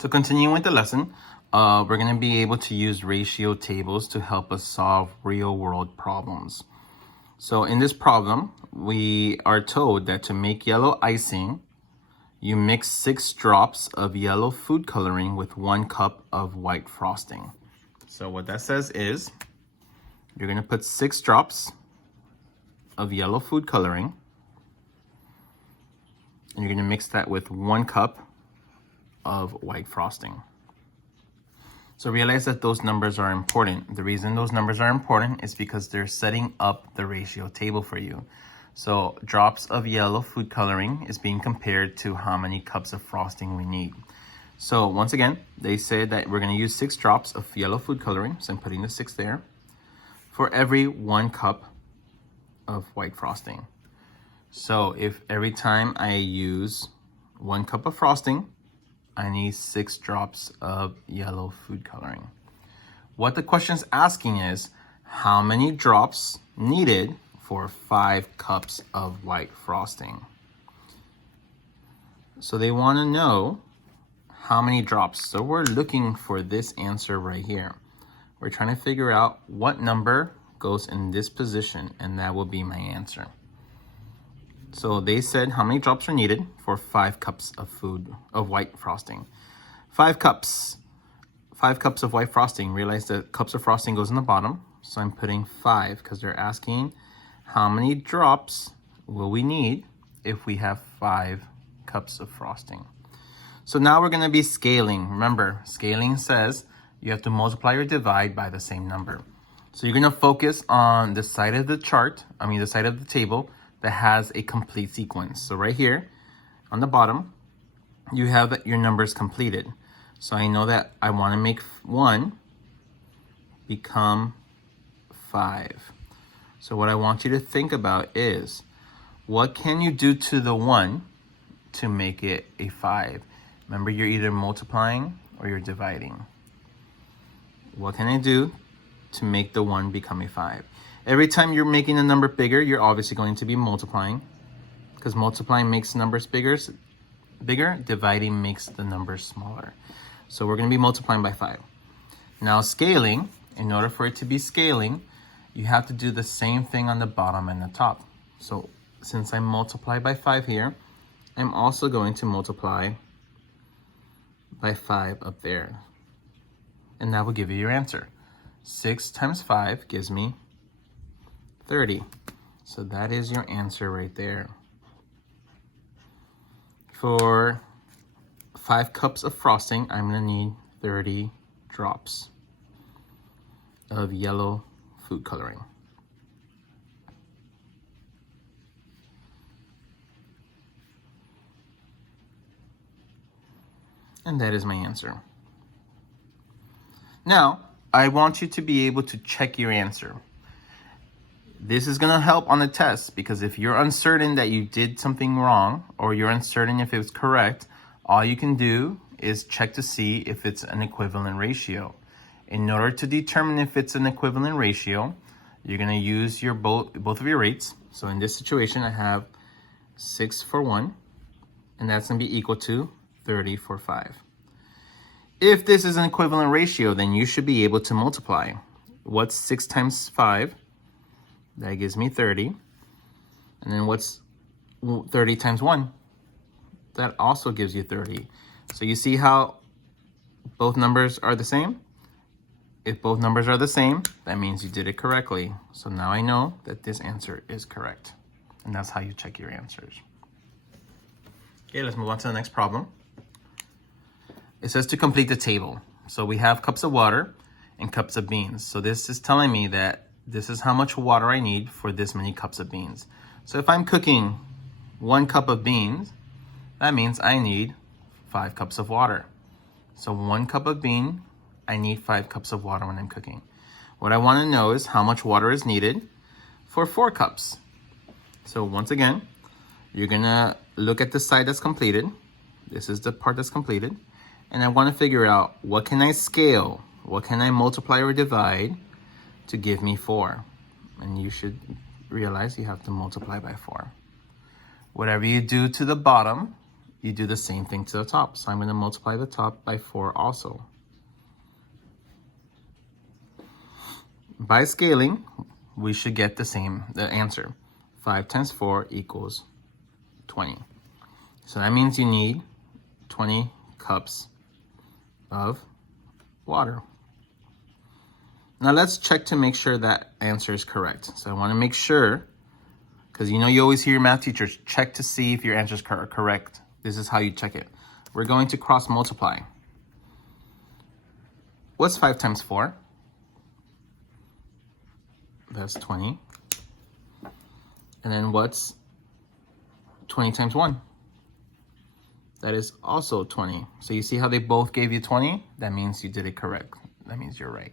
So continuing with the lesson, we're going to be able to use ratio tables to help us solve real world problems. So in this problem, we are told that to make yellow icing, you mix 6 drops of yellow food coloring with 1 cup of white frosting. So what that says is, you're going to put 6 drops of yellow food coloring, and you're going to mix that with 1 cup of white frosting. So realize that those numbers are important. The reason those numbers are important is because they're setting up the ratio table for you. So drops of yellow food coloring is being compared to how many cups of frosting we need. So once again, they said that we're going to use 6 drops of yellow food coloring. So I'm putting the 6 there for every 1 cup of white frosting. So if every time I use 1 cup of frosting, I need 6 drops of yellow food coloring. What the question's asking is, how many drops needed for 5 cups of white frosting? So they want to know how many drops. So we're looking for this answer right here. We're trying to figure out what number goes in this position, and that will be my answer. So they said how many drops are needed for 5 cups of white frosting. 5 cups. 5 cups of white frosting. Realize that cups of frosting goes in the bottom. So I'm putting 5 because they're asking how many drops will we need if we have 5 cups of frosting. So now we're going to be scaling. Remember, scaling says you have to multiply or divide by the same number. So you're going to focus on the side of the chart, the side of the table that has a complete sequence. So right here on the bottom, you have your numbers completed. So I know that I want to make 1 become 5. So what I want you to think about is, what can you do to the 1 to make it a 5? Remember, you're either multiplying or you're dividing. What can I do to make the 1 become a 5? Every time you're making a number bigger, you're obviously going to be multiplying, because multiplying makes numbers bigger, dividing makes the numbers smaller. So we're going to be multiplying by 5. Now scaling, in order for it to be scaling, you have to do the same thing on the bottom and the top. So since I multiply by 5 here, I'm also going to multiply by 5 up there. And that will give you your answer. 6 times 5 gives me 30. So that is your answer right there. For 5 cups of frosting, I'm going to need 30 drops of yellow food coloring. And that is my answer. Now, I want you to be able to check your answer. This is going to help on the test, because if you're uncertain that you did something wrong, or you're uncertain if it was correct, all you can do is check to see if it's an equivalent ratio. In order to determine if it's an equivalent ratio, you're going to use your both of your rates. So in this situation, I have 6 for 1, and that's going to be equal to 30 for 5. If this is an equivalent ratio, then you should be able to multiply. What's 6 times 5? That gives me 30. And then what's 30 times 1? That also gives you 30. So you see how both numbers are the same? If both numbers are the same, that means you did it correctly. So now I know that this answer is correct. And that's how you check your answers. Okay, let's move on to the next problem. It says to complete the table. So we have cups of water and cups of beans. So this is telling me that this is how much water I need for this many cups of beans. So if I'm cooking 1 cup of beans, that means I need 5 cups of water. So 1 cup of bean, I need 5 cups of water when I'm cooking. What I want to know is how much water is needed for 4 cups. So once again, you're going to look at the side that's completed. This is the part that's completed. And I want to figure out, what can I scale? What can I multiply or divide to give me 4? And you should realize you have to multiply by 4. Whatever you do to the bottom, you do the same thing to the top. So I'm going to multiply the top by 4 also. By scaling, we should get the answer. 5 times 4 equals 20. So that means you need 20 cups of water. Now let's check to make sure that answer is correct. So I want to make sure, because you always hear your math teachers, check to see if your answers are correct. This is how you check it. We're going to cross multiply. What's 5 times 4? That's 20. And then what's 20 times 1? That is also 20. So you see how they both gave you 20? That means you did it correct. That means you're right.